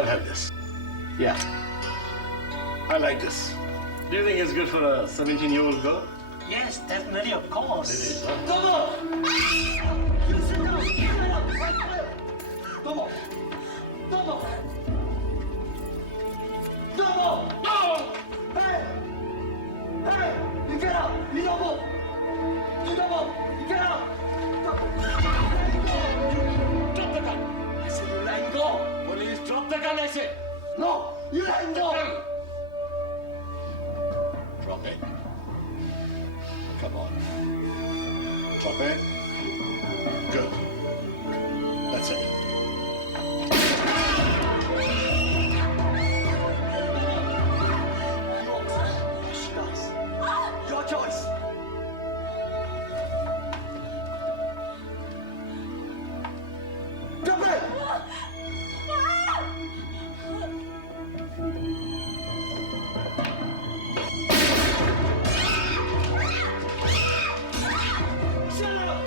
I'll have this. Yeah. I like this. Do you think it's good for a 17-year-old girl? Yes, definitely, of course. It is, huh? Double! You sit down! Get up! Double! Double! Double! No! Hey! Hey! You get up! You double! You double! You get up! Drop the gun! I said you let go! Police, drop the gun, I said! No! You let go! Drop it. Come on. Drop it. Good. That's it. She does. Your choice. Drop it! Shut up!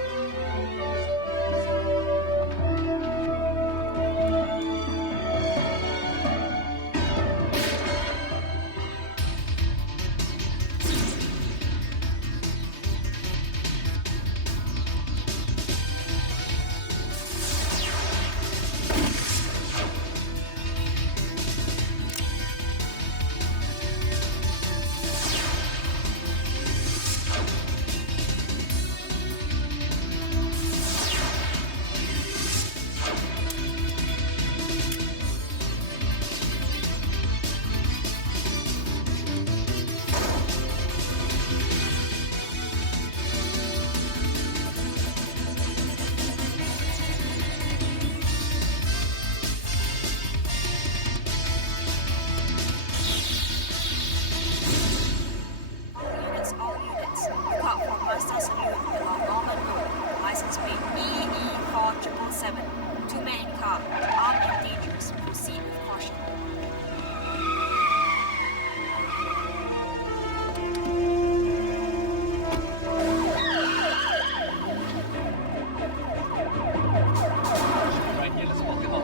All units. Look out for Master's unit along Norman Road. License plate BE4777. 2 men in car. Armed and dangerous. Proceed with caution. Right here, let's walk him up.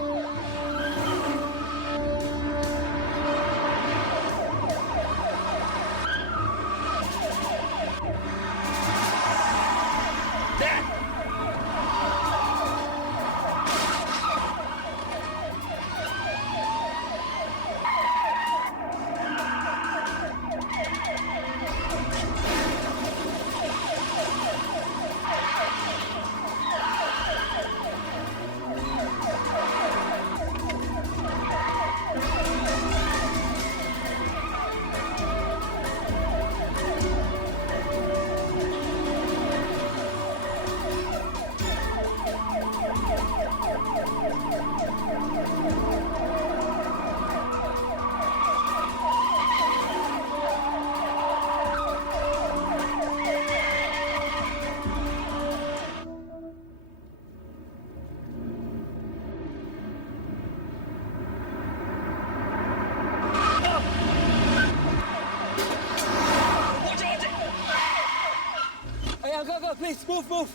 Hey, Uncle, please, move!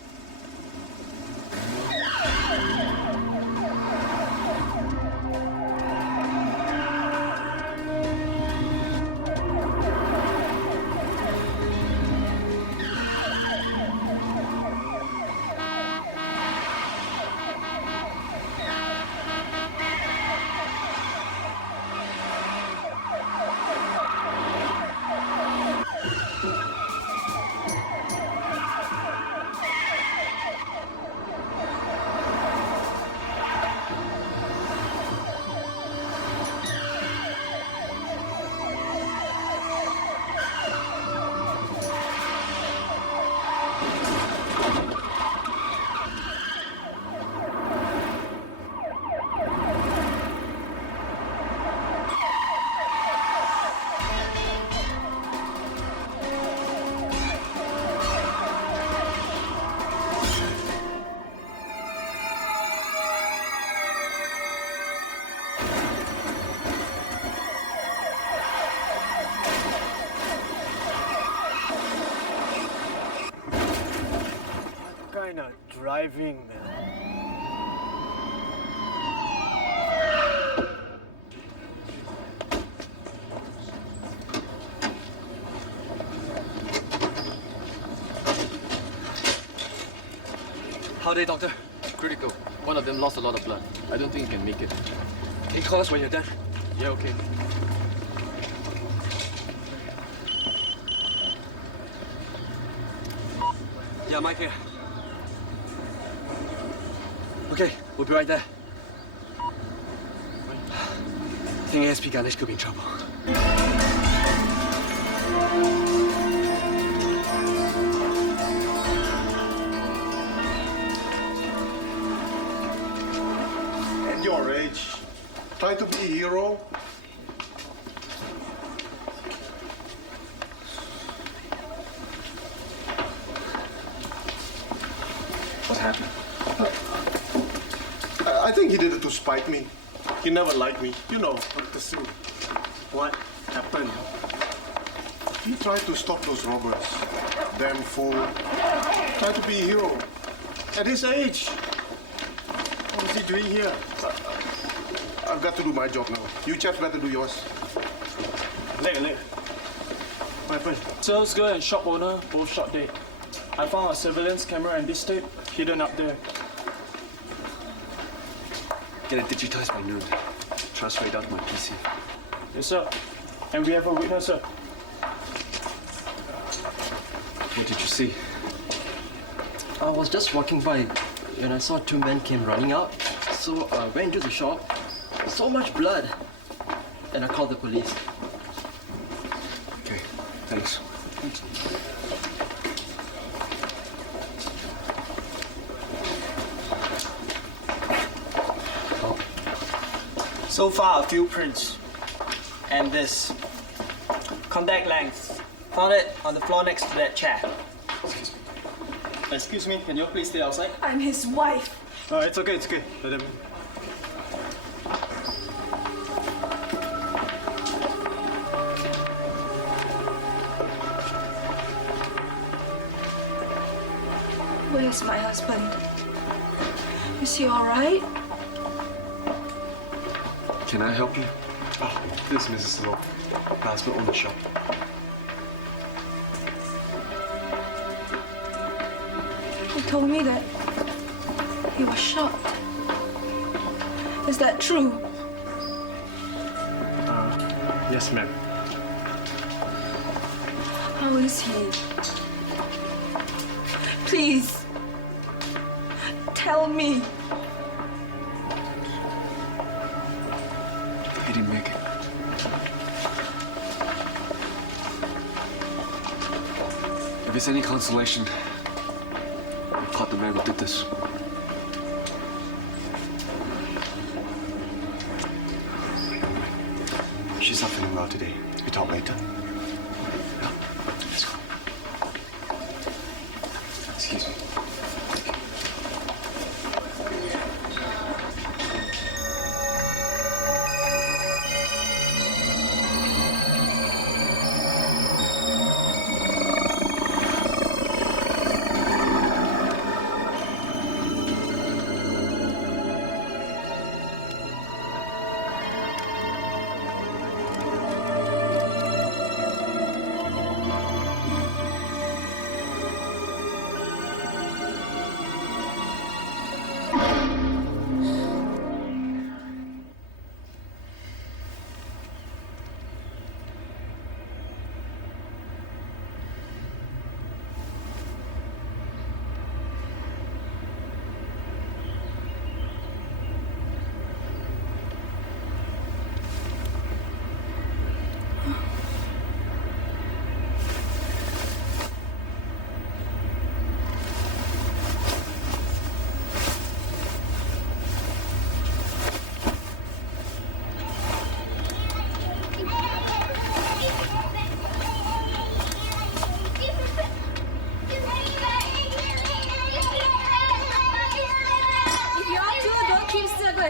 Kinda driving, man. How are they, doctor? Critical. One of them lost a lot of blood. I don't think he can make it. Can you call us when you're done? Yeah, okay. Yeah, Mike here. Okay, we'll be right there. I think ASP Ganesh could be in trouble. At your age, try to be a hero. What happened? I think he did it to spite me. He never liked me. You know, Dr. Sue. What happened? He tried to stop those robbers. Damn fool. Tried to be a hero. At his age. What is he doing here? I've got to do my job now. You chaps better do yours. Elaine. What happened? Sales girl and shop owner both shot dead. I found a surveillance camera and this tape hidden up there. Get it digitized by noon. Transfer it out to my PC. Yes, sir. And we have a witness, sir. What did you see? I was just walking by when I saw two men came running out. So I went into the shop. So much blood. And I called the police. Okay, thanks. So far, a few prints. And this. Contact length. Found it on the floor next to that chair. Excuse me, can you please stay outside? I'm his wife. Oh, it's okay. Let them in. Where's my husband? Is he all right? Can I help you? Oh, this is Mrs. Lowe. My husband owns the shop. He told me that he was shot. Is that true? Yes, ma'am. How is he? Please, tell me. He didn't make it. If it's any consolation, we caught the man who did this. She's not feeling well today. We talk later. Yeah, let's go. Excuse me.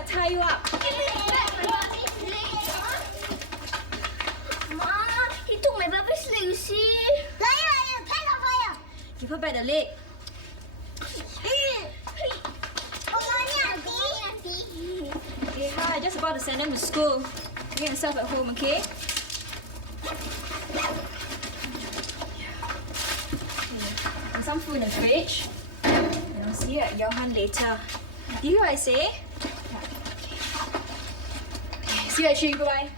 tie you up. Ma, he took my baby's leg, you see? Liar, tie the fire. Give her back the leg. Okay, hi, just about to send them to school. Get yourself at home, okay? And some food in the fridge. And See you at Johan later. Do you hear what I say? Okay, see you at 3. Goodbye.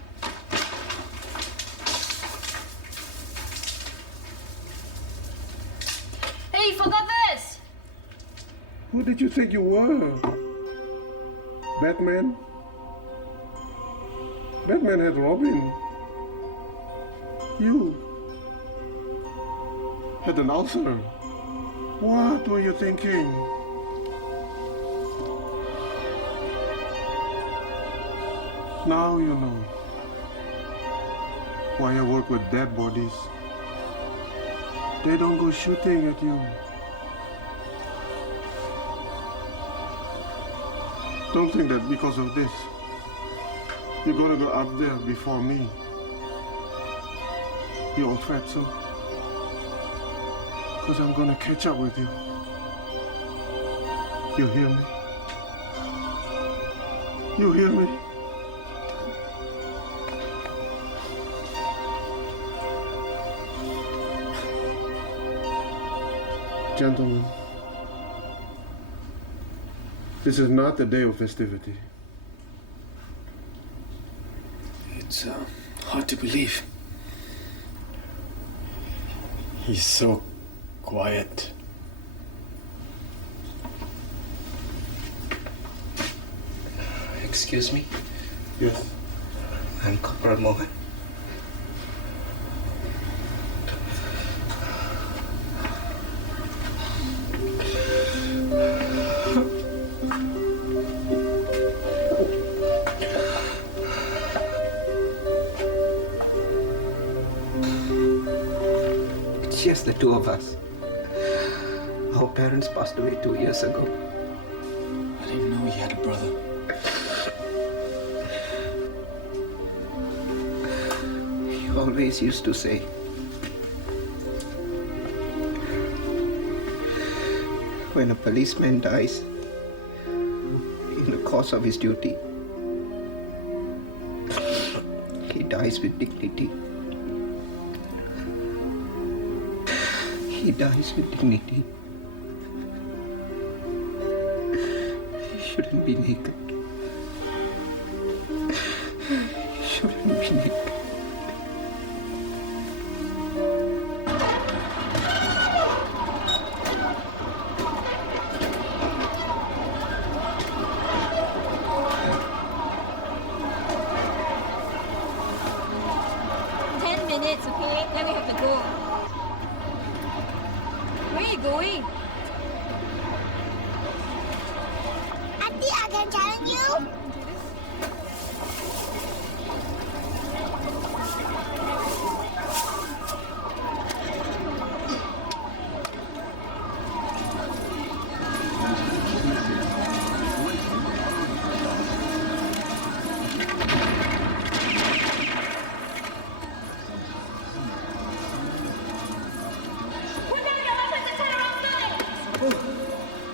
Hey, you forgot this! Who did you think you were? Batman? Batman had Robin. You had an ulcer. What were you thinking? Now you know why I work with dead bodies. They don't go shooting at you. Don't think that because of this, you're gonna go up there before me. You old fatso. Because I'm gonna catch up with you. You hear me? You hear me? Gentlemen, this is not a day of festivity. It's hard to believe. He's so quiet. Excuse me? Yes. I'm Corporal Mohan. It's just the two of us. Our parents passed away 2 years ago. I didn't know you had a brother. He always used to say, when a policeman dies in the course of his duty, he dies with dignity. He dies with dignity. He shouldn't be naked. He shouldn't be naked. Minutes, okay? Then we have to go. Where are you going? Auntie, I can challenge you.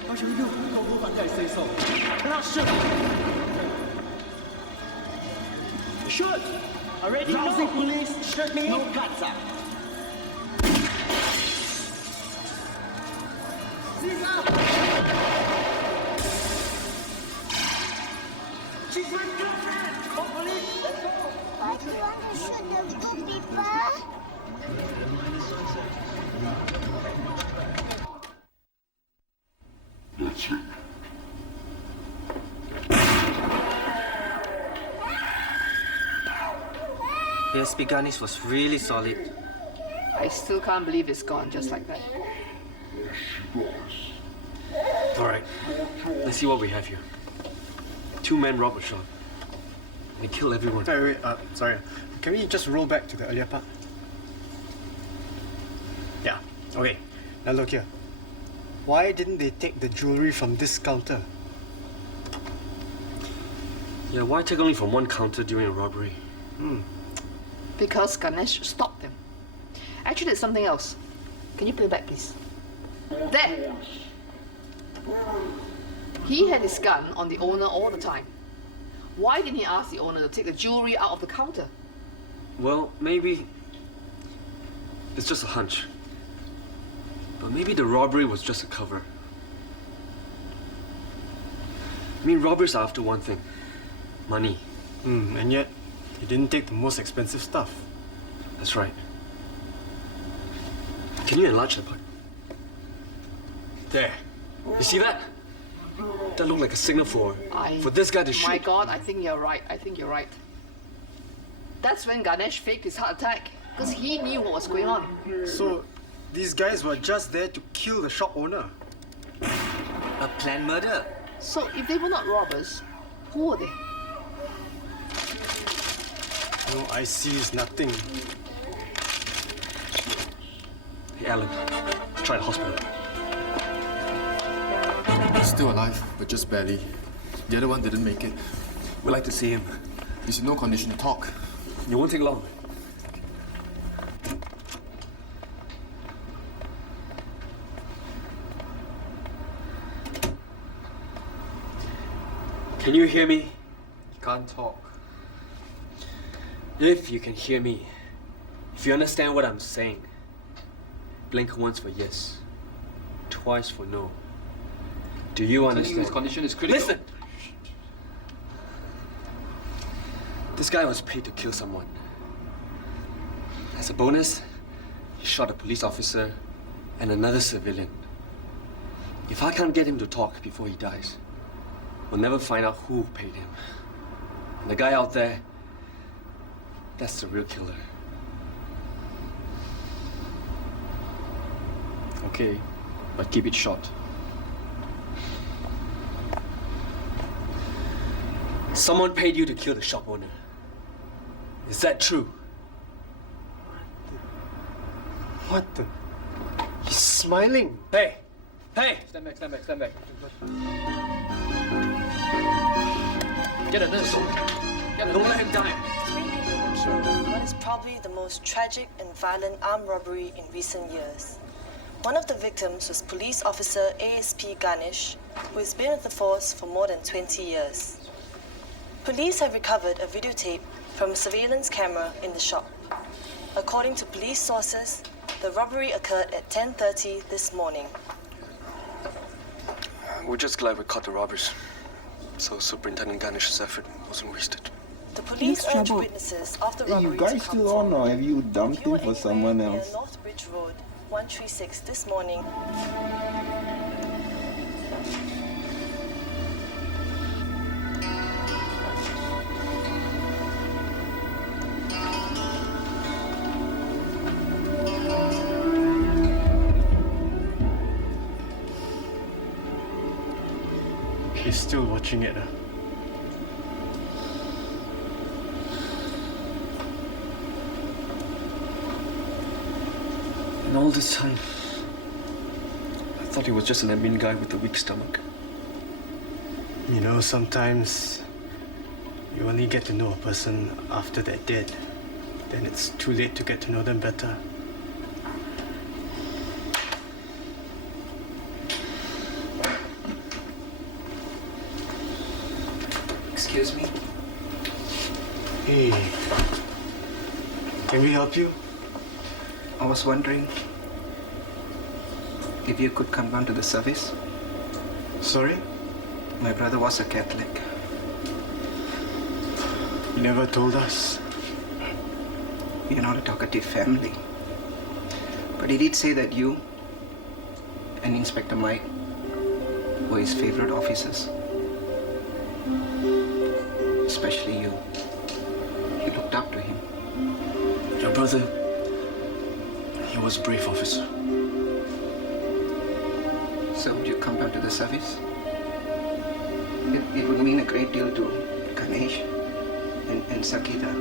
What should we do? Go move until I say so. Cannot shoot. Shoot! Already know. Police, shoot me. No guts up. Caesar! She's my girlfriend! Oh, police, let's go! Why do you want to shoot the good people? ASP Ganesh was really solid. I still can't believe it's gone just like that. All right, let's see what we have here. 2 men robbed a shop. They killed everyone. Wait, sorry. Can we just roll back to the earlier part? Yeah, okay. Now look here. Why didn't they take the jewelry from this counter? Yeah, why take only from one counter during a robbery? Because Ganesh stopped them. Actually, it's something else. Can you play back, please? There! He had his gun on the owner all the time. Why didn't he ask the owner to take the jewelry out of the counter? Well, maybe it's just a hunch. But maybe the robbery was just a cover. I mean, robbers are after one thing. Money. And yet, he didn't take the most expensive stuff. That's right. Can you enlarge the part? There. You see that? That looked like a signal for this guy to shoot. My God, I think you're right. I think you're right. That's when Ganesh faked his heart attack, because he knew what was going on. So, these guys were just there to kill the shop owner. A planned murder. So, if they were not robbers, who were they? No, I see is nothing. Hey, Alan. Try the hospital. He's still alive, but just barely. The other one didn't make it. We'd like to see him. He's in no condition to talk. It won't take long. Can you hear me? He can't talk. If you can hear me, if you understand what I'm saying, blink once for yes, twice for no. Do you understand? His condition is critical. Listen! This guy was paid to kill someone. As a bonus, he shot a police officer and another civilian. If I can't get him to talk before he dies, we'll never find out who paid him. And the guy out there, that's the real killer. Okay, but keep it short. Someone paid you to kill the shop owner. Is that true? What the? He's smiling. Hey! Hey! Stand back, stand back, stand back. Get a nurse. Get a Don't nurse. let him die. What is probably the most tragic and violent armed robbery in recent years. One of the victims was police officer ASP Ganesh, who has been with the force for more than 20 years. Police have recovered a videotape from a surveillance camera in the shop. According to police sources, the robbery occurred at 10:30 this morning. We're just glad we caught the robbers, so Superintendent Ganesh's effort wasn't wasted. The police urge witnesses of the robbery You guys to come still on, or have you dumped If you were it for someone anywhere near else? North Bridge Road, 136 this morning. He's still watching it. And all this time, I thought he was just an admin guy with a weak stomach. You know, sometimes you only get to know a person after they're dead. Then it's too late to get to know them better. Excuse me. Hey, can we help you? I was wondering if you could come down to the service. Sorry? My brother was a Catholic. You never told us. You're not a talkative family. But he did say that you and Inspector Mike were his favorite officers. Especially you. You looked up to him. Your brother, he was a brave officer. So would you come down to the service? It would mean a great deal to Ganesh and Sangeeta.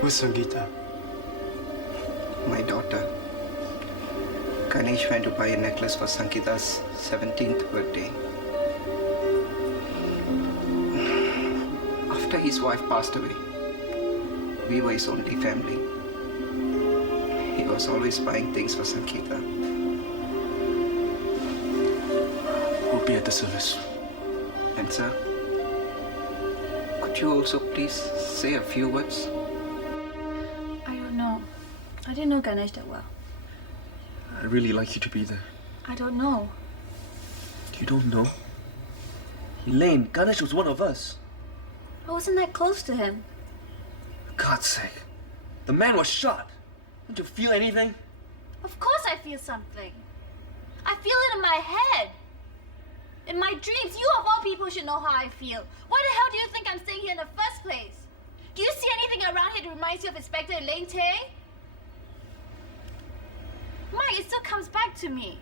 Who's Sangeeta? My daughter. Ganesh went to buy a necklace for Sangeeta's 17th birthday. After his wife passed away, we were his only family. He was always buying things for Sangeeta. We'll be at the service. And sir, could you also please say a few words? I don't know. I didn't know Ganesh that well. I'd really like you to be there. I don't know. You don't know? Elaine, Ganesh was one of us. I wasn't that close to him. For God's sake. The man was shot. Don't you feel anything? Of course I feel something. I feel it in my head. In my dreams, you of all people should know how I feel. Why the hell do you think I'm staying here in the first place? Do you see anything around here that reminds you of Inspector Elaine Tay? Mike, it still comes back to me.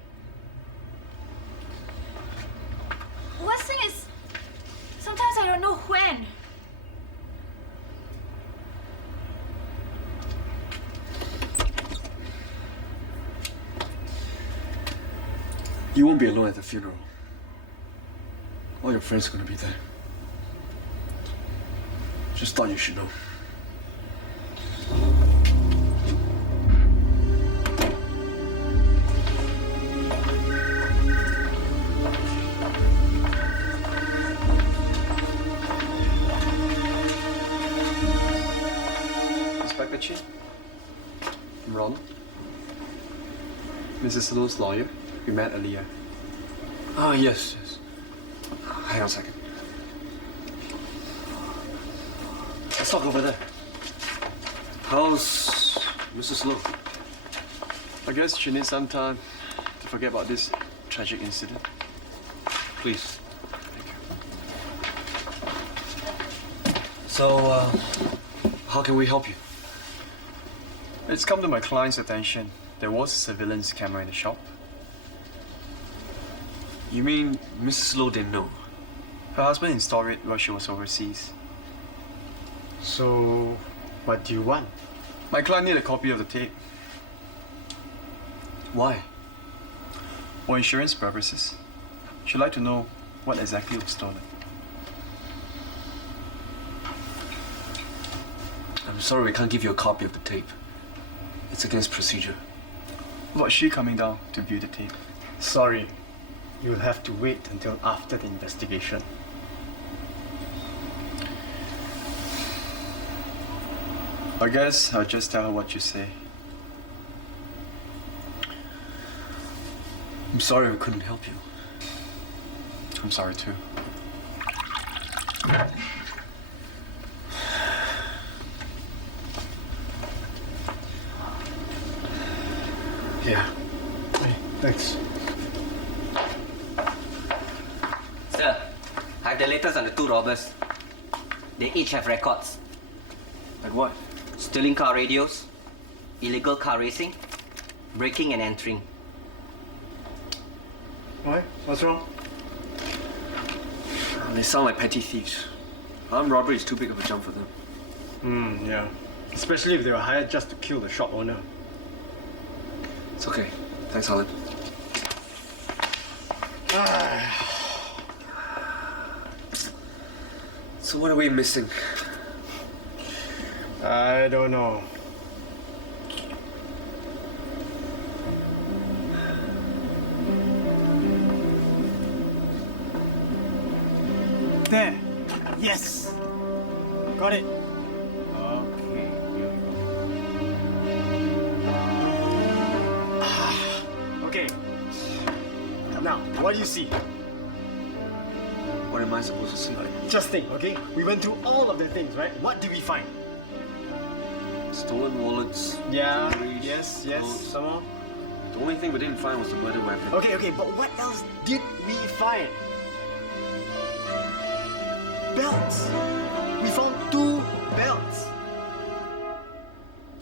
Worst thing is, sometimes I don't know when. You won't be alone at the funeral. All your friends are going to be there. Just thought you should know. Inspector Chin. I'm Ron. Mrs. Lo's lawyer. We met earlier. Ah, yes. Hang on a second. Let's talk over there. How's Mrs. Lowe? I guess she needs some time to forget about this tragic incident. Please. Thank you. So, how can we help you? It's come to my client's attention. There was a surveillance camera in the shop. You mean Mrs. Lowe didn't know? Her husband installed it while she was overseas. So, what do you want? My client needed a copy of the tape. Why? For insurance purposes. She'd like to know what exactly was stolen. I'm sorry we can't give you a copy of the tape. It's against procedure. Was she coming down to view the tape? Sorry. You'll have to wait until after the investigation. I guess I'll just tell her what you say. I'm sorry we couldn't help you. I'm sorry too. Yeah. Hey, thanks. Sir, I have the latest on the two robbers. They each have records. Like what? Stealing car radios, illegal car racing, breaking and entering. Why? What's wrong? They sound like petty thieves. Armed robbery is too big of a jump for them. Yeah. Especially if they were hired just to kill the shop owner. It's okay. Thanks, Harlan. So what are we missing? I don't know. There. Yes. Got it. Okay, here we go. Okay. Now, what do you see? What am I supposed to see? Just think, okay? We went through all of the things, right? What did we find? Stolen wallets. Yeah, jewelries, yes, clothes. somehow. The only thing we didn't find was the murder weapon. Okay, but what else did we find? Belts. We found 2 belts.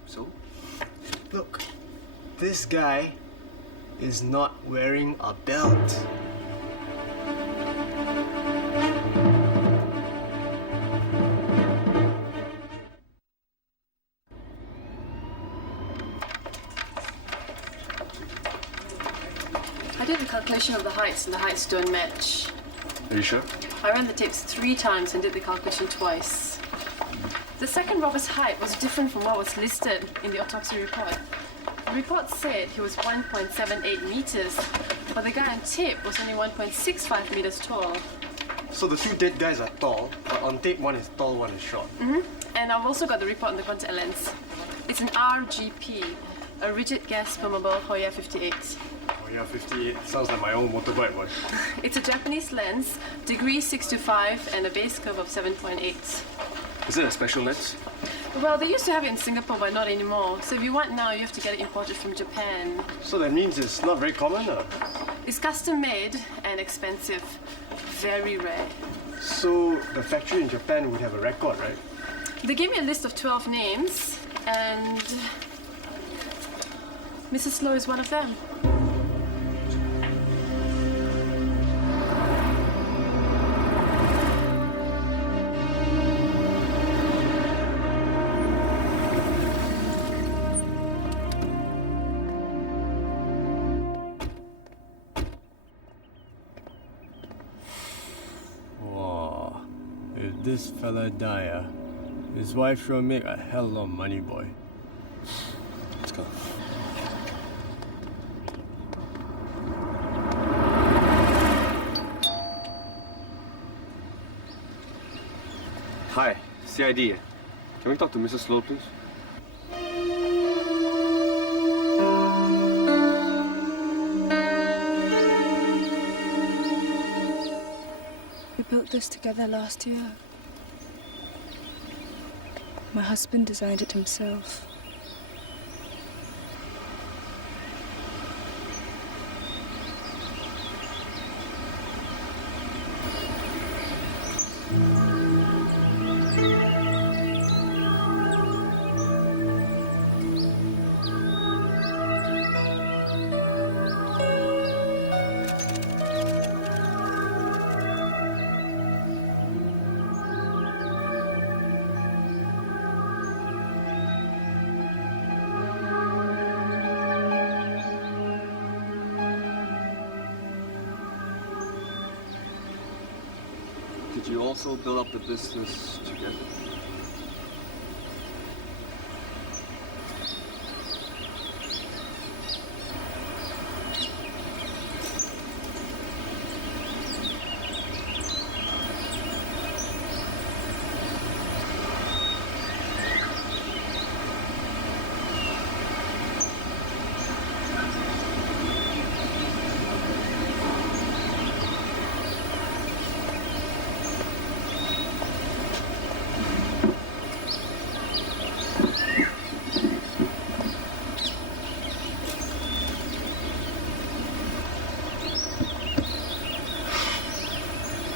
So? Look, this guy is not wearing a belt. I did the calculation of the heights, and the heights don't match. Are you sure? I ran the tapes 3 times and did the calculation twice. The second robber's height was different from what was listed in the autopsy report. The report said he was 1.78 meters, but the guy on tape was only 1.65 meters tall. So the 2 dead guys are tall, but on tape one is tall, one is short. And I've also got the report on the contact lens. It's an RGP, a rigid gas permeable Hoya 58. Oh yeah, 58. Sounds like my own motorbike one. It's a Japanese lens, degree 625 and a base curve of 7.8. Is it a special lens? Well, they used to have it in Singapore, but not anymore. So if you want now, you have to get it imported from Japan. So that means it's not very common, It's custom made and expensive. Very rare. So the factory in Japan would have a record, right? They gave me a list of 12 names, and Mrs. Lowe is one of them. Wow. If this fella die, his wife sure make a hell of money, boy. Let's go. Hi, CID. Can we talk to Mrs. Lowe, please? We built this together last year. My husband designed it himself. Did you also build up the business together?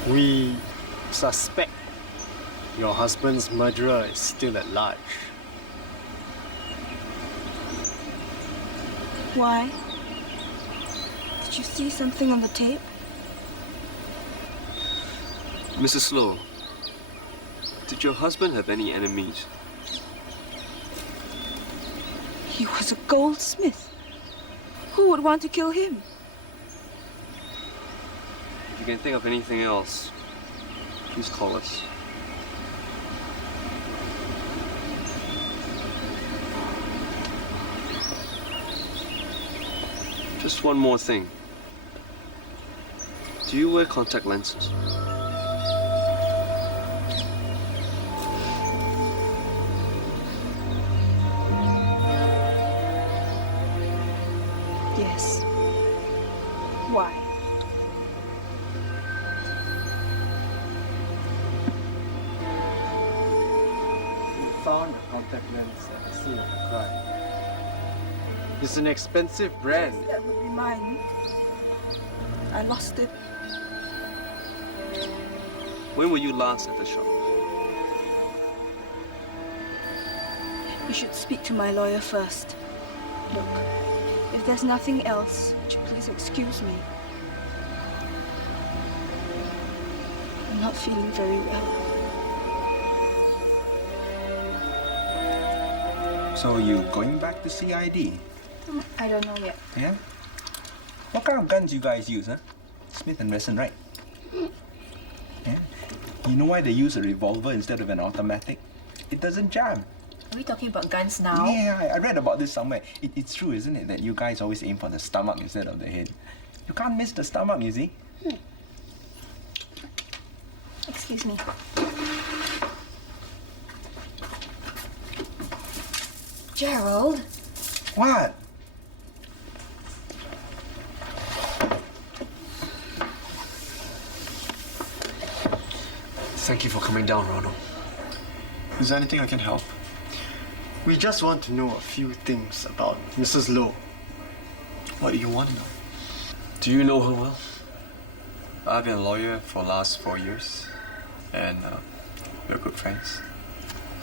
We suspect your husband's murderer is still at large. Why? Did you see something on the tape? Mrs. Lowe, did your husband have any enemies? He was a goldsmith. Who would want to kill him? If you can think of anything else, please call us. Just one more thing. Do you wear contact lenses? Yes. Why? We found a contact lens at the scene of the crime. It's an expensive brand. Yes, that would be mine. I lost it. When were you last at the shop? You should speak to my lawyer first. Look, if there's nothing else, would you please excuse me? I'm not feeling very well. So you going back to CID? I don't know yet. Yeah? What kind of guns you guys use, huh? Smith & Wesson, right? Yeah? You know why they use a revolver instead of an automatic? It doesn't jam. Are we talking about guns now? Yeah, I read about this somewhere. It's true, isn't it, that you guys always aim for the stomach instead of the head? You can't miss the stomach, you see? Excuse me. Gerald? What? Thank you for coming down, Ronald. Is there anything I can help? We just want to know a few things about Mrs. Lowe. What do you want to know? Do you know her well? I've been a lawyer for the last 4 years, and we're good friends.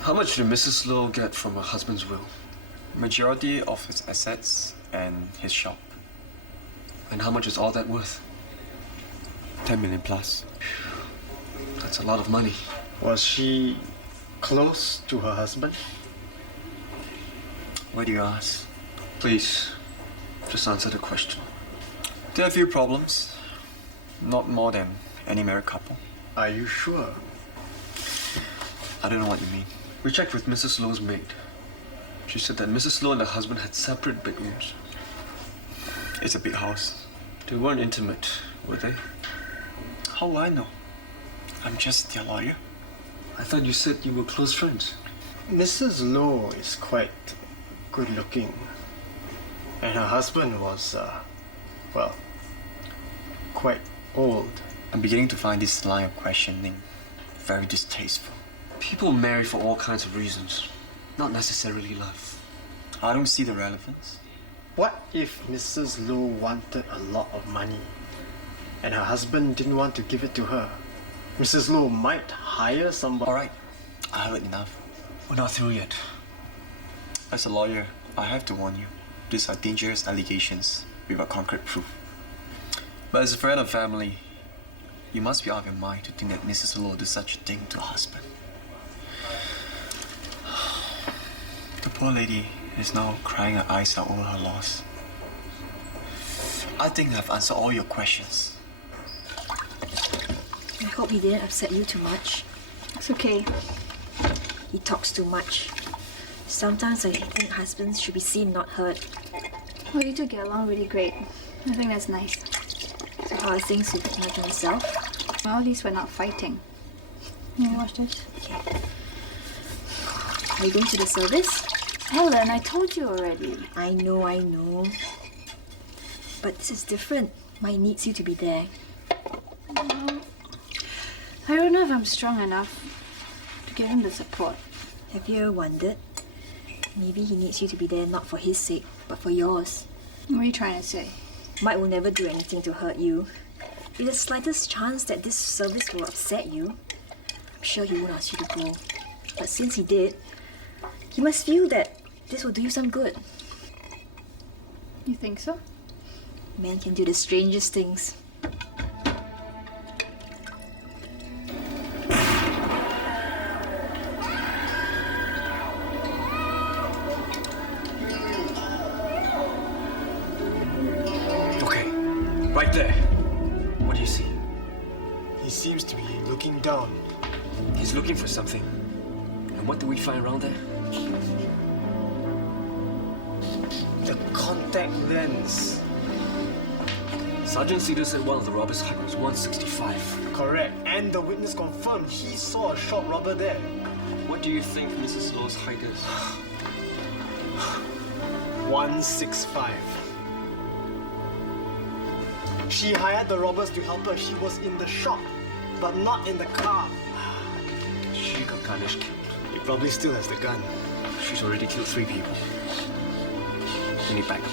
How much did Mrs. Lowe get from her husband's will? Majority of his assets and his shop. And how much is all that worth? 10 million plus. That's a lot of money. Was she close to her husband? Why do you ask? Please, just answer the question. There are a few problems. Not more than any married couple. Are you sure? I don't know what you mean. We checked with Mrs. Lowe's maid. She said that Mrs. Lowe and her husband had separate bedrooms. It's a big house. They weren't intimate, were they? How will I know? I'm just their lawyer. I thought you said you were close friends. Mrs. Lowe is quite good looking. And her husband was, well, quite old. I'm beginning to find this line of questioning very distasteful. People marry for all kinds of reasons, not necessarily love. I don't see the relevance. What if Mrs. Lowe wanted a lot of money and her husband didn't want to give it to her? Mrs. Lowe might hire somebody. All right, I heard enough. We're not through yet. As a lawyer, I have to warn you. These are dangerous allegations without concrete proof. But as a friend of family, you must be out of your mind to think that Mrs. Lowe did such a thing to her husband. The poor lady is now crying her eyes out over her loss. I think I've answered all your questions. I hope he didn't upset you too much. It's okay. He talks too much. Sometimes I think husbands should be seen, not heard. Well, you two get along really great. I think that's nice. So how are things with Nigel himself? Well, at least we're not fighting. You watch this? Okay. Are you going to the service? Helen, I told you already. I know. But this is different. Mike needs you to be there. Well, I don't know if I'm strong enough to give him the support. Have you ever wondered? Maybe he needs you to be there not for his sake, but for yours. What are you trying to say? Mike will never do anything to hurt you. If there's the slightest chance that this service will upset you, I'm sure he won't ask you to go. But since he did, you must feel that this will do you some good. You think so? Men can do the strangest things. Okay, right there. What do you see? He seems to be looking down. He's looking for something. And what do we find around there? The contact lens. Sergeant Cedar said one of the robbers' height was 165. Correct. And the witness confirmed he saw a short robber there. What do you think Mrs. Lowe's height is? 165. She hired the robbers to help her. She was in the shop, but not in the car. She got Ganesh killed. He probably still has the gun. She's already killed 3 people. We need backup.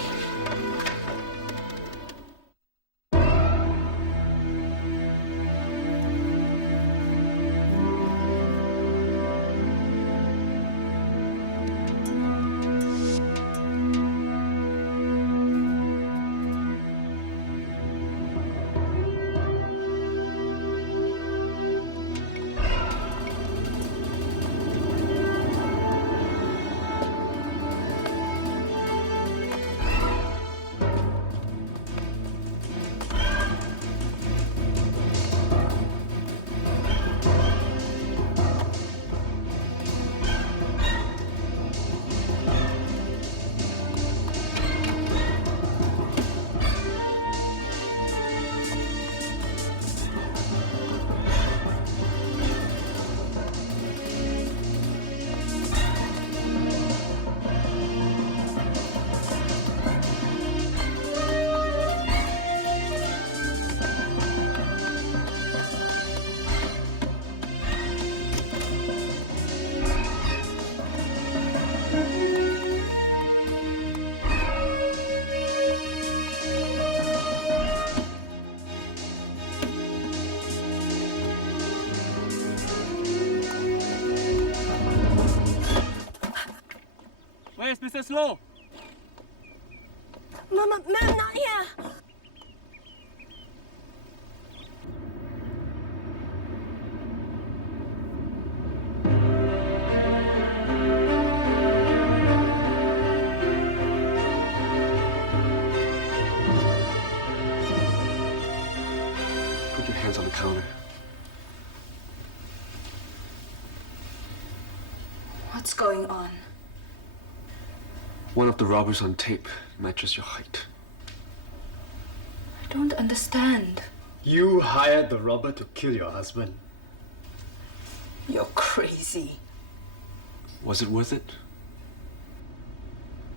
Mrs. Low. Ma'am, not here. Put your hands on the counter. What's going on? One of the robbers on tape matches your height. I don't understand. You hired the robber to kill your husband. You're crazy. Was it worth it?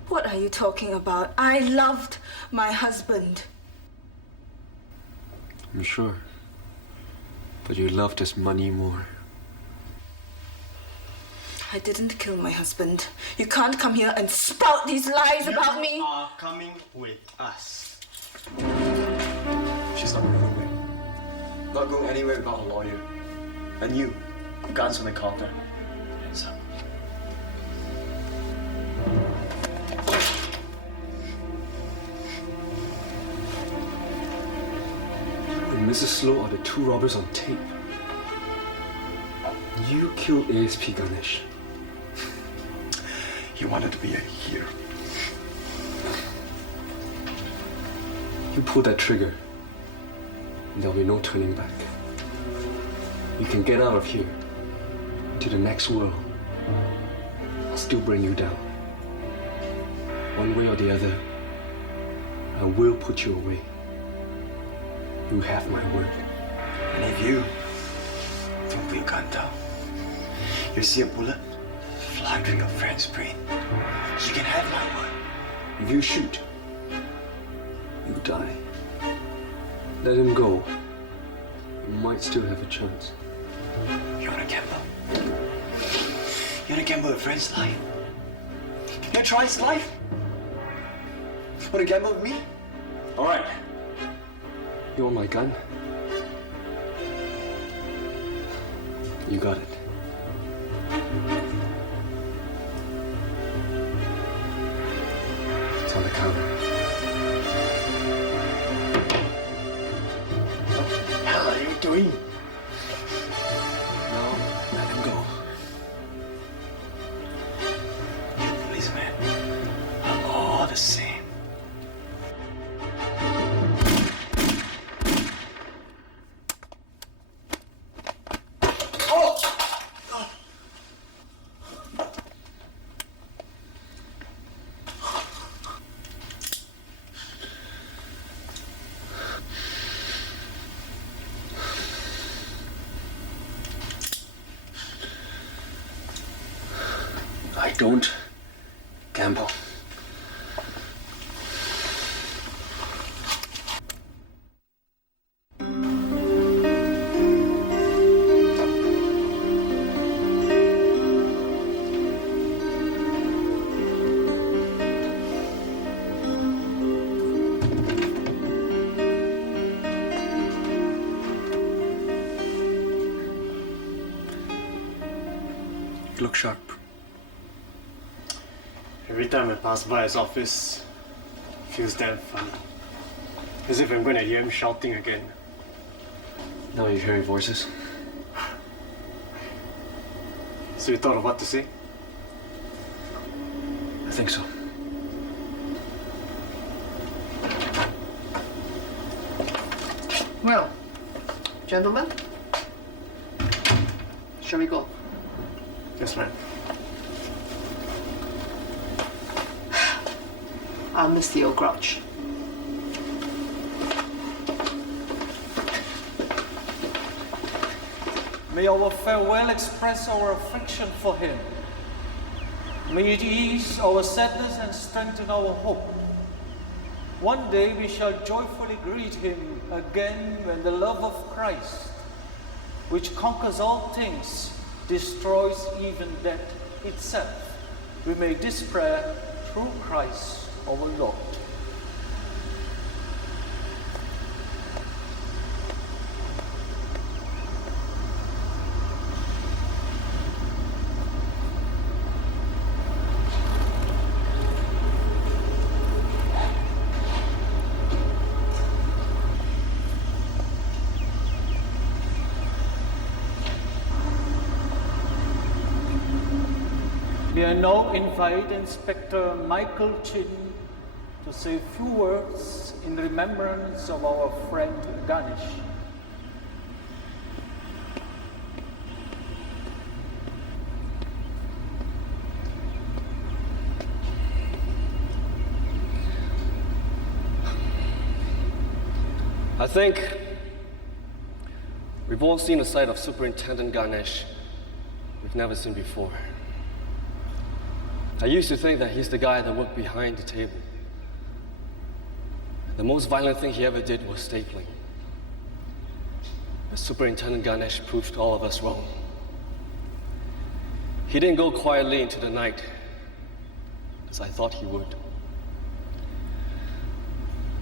What are you talking about? I loved my husband. I'm sure. But you loved his money more. I didn't kill my husband. You can't come here and spout these lies about me. You are coming with us. She's not going anywhere. Not going anywhere without a lawyer. And you, guns on the counter. Hands up. And Mrs. Slow are the two robbers on tape. You killed ASP Ganesh. He wanted to be a hero. You pull that trigger, and there'll be no turning back. You can get out of here to the next world. I'll still bring you down. One way or the other, I will put you away. You have my word. And if you don't put your gun down, you see a bullet fly through your friend's brain, you can have my word. If you shoot, you die. Let him go. You might still have a chance. You wanna gamble? You wanna gamble a friend's life? You wanna try his life? You wanna gamble with me? All right. You want my gun? You got it. It's on the counter. What the hell are you doing? Now, let him go. Policemen are all the same. I don't gamble. You look sharp. Every time I pass by his office, it feels damn funny. As if I'm going to hear him shouting again. Now you're hearing voices. So you thought of what to say? I think so. Well, gentlemen, shall we go? Yes, ma'am. I'll miss the old grouch. May our farewell express our affection for him. May it ease our sadness and strengthen our hope. One day we shall joyfully greet him again when the love of Christ, which conquers all things, destroys even death itself. We make this prayer through Christ our Lord. May I now invite Inspector Michael Chin to say a few words in remembrance of our friend Ganesh. I think we've all seen a side of Superintendent Ganesh we've never seen before. I used to think that he's the guy that worked behind the table. The most violent thing he ever did was stapling. But Superintendent Ganesh proved all of us wrong. He didn't go quietly into the night, as I thought he would.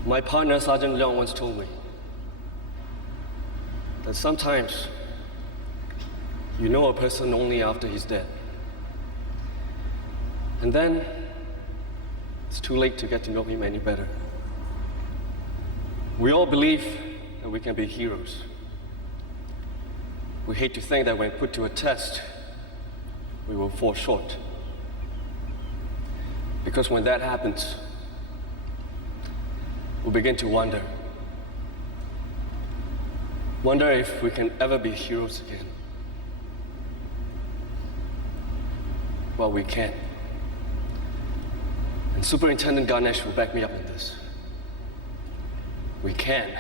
My partner, Sergeant Leong, once told me that sometimes you know a person only after he's dead. And then it's too late to get to know him any better. We all believe that we can be heroes. We hate to think that when put to a test, we will fall short. Because when that happens, we'll begin to wonder. Wonder if we can ever be heroes again. Well, we can. And Superintendent Ganesh will back me up on this. We can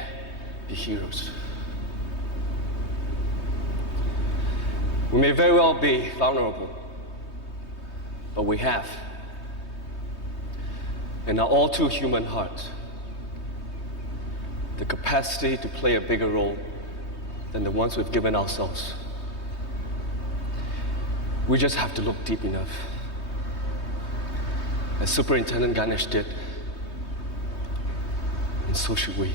be heroes. We may very well be vulnerable, but we have, in our all too human hearts, the capacity to play a bigger role than the ones we've given ourselves. We just have to look deep enough, as Superintendent Ganesh did, and so should we.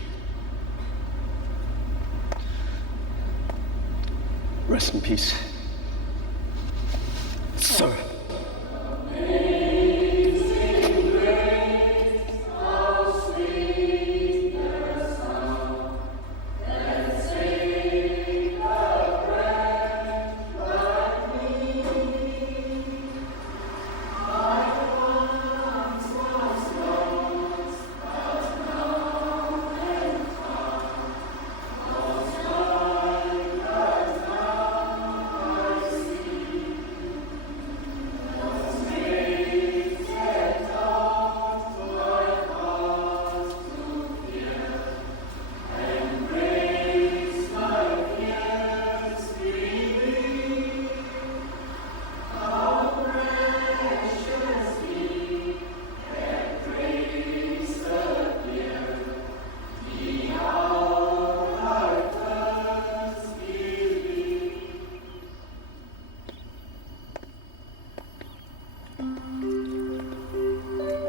Rest in peace, sir.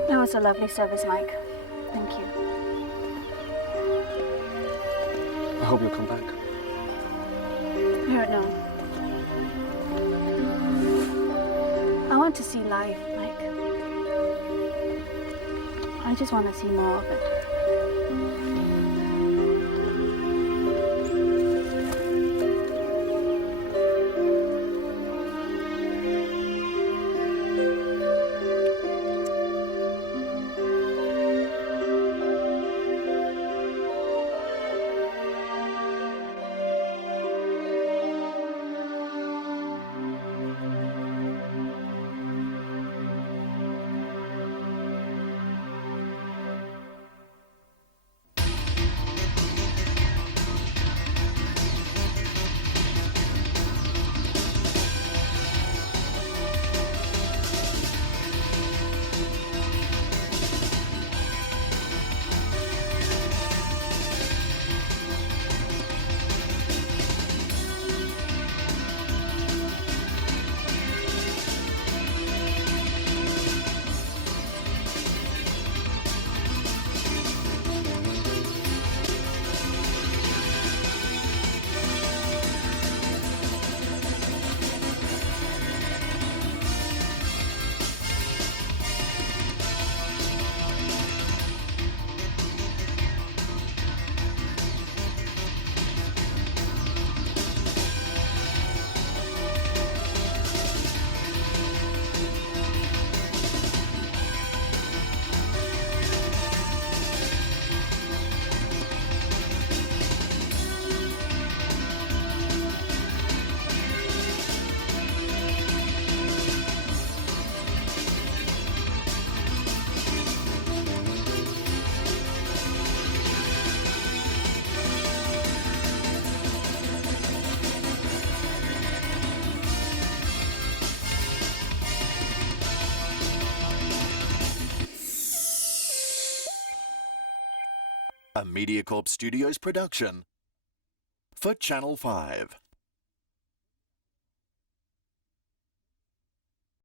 That was a lovely service, Mike. Thank you. I hope you'll come back. I don't know. I want to see life, Mike. I just want to see more of it. A Mediacorp Studios production for Channel 5.